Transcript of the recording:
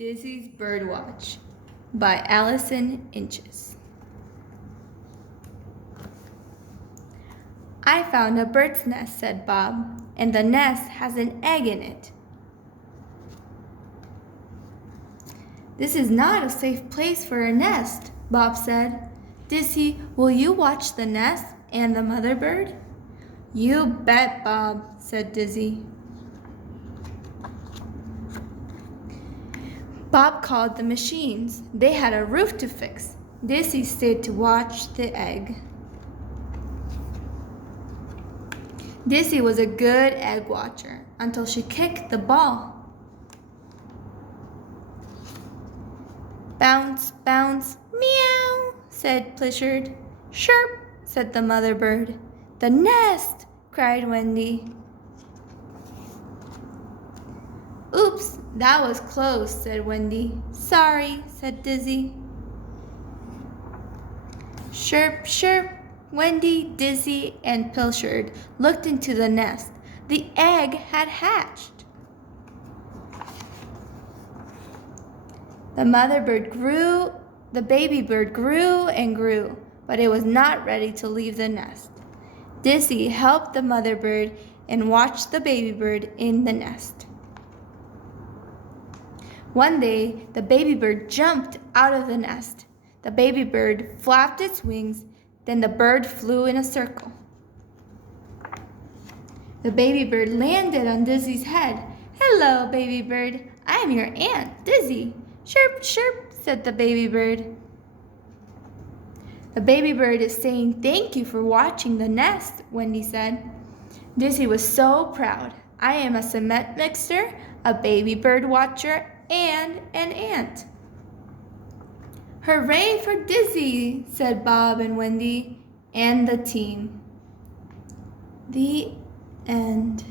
Dizzy's Birdwatch by Alison Inches. I found a bird's nest, said Bob, and the nest has an egg in it. This is not a safe place for a nest, Bob said. Dizzy, will you watch the nest and the mother bird? You bet, Bob, said Dizzy. Bob called the machines. They had a roof to fix. Dizzy stayed to watch the egg. Dizzy was a good egg watcher until she kicked the ball. Bounce, bounce, meow, said Plisher. Chirp, said the mother bird. The nest, cried Wendy. Oops, that was close, said Wendy. Sorry, said Dizzy. Chirp, chirp. Wendy, Dizzy, and Pilchard looked into the nest. The egg had hatched. The baby bird grew and grew, but it was not ready to leave the nest. Dizzy helped the mother bird and watched the baby bird in the nest. One day, the baby bird jumped out of the nest. The baby bird flapped its wings. Then the bird flew in a circle. The baby bird landed on Dizzy's head. Hello, baby bird. I'm your aunt, Dizzy. Chirp, chirp, said the baby bird. The baby bird is saying thank you for watching the nest, Wendy said. Dizzy was so proud. I am a cement mixer, a baby bird watcher, and an aunt. Hooray for Dizzy, said Bob and Wendy and the team. The end.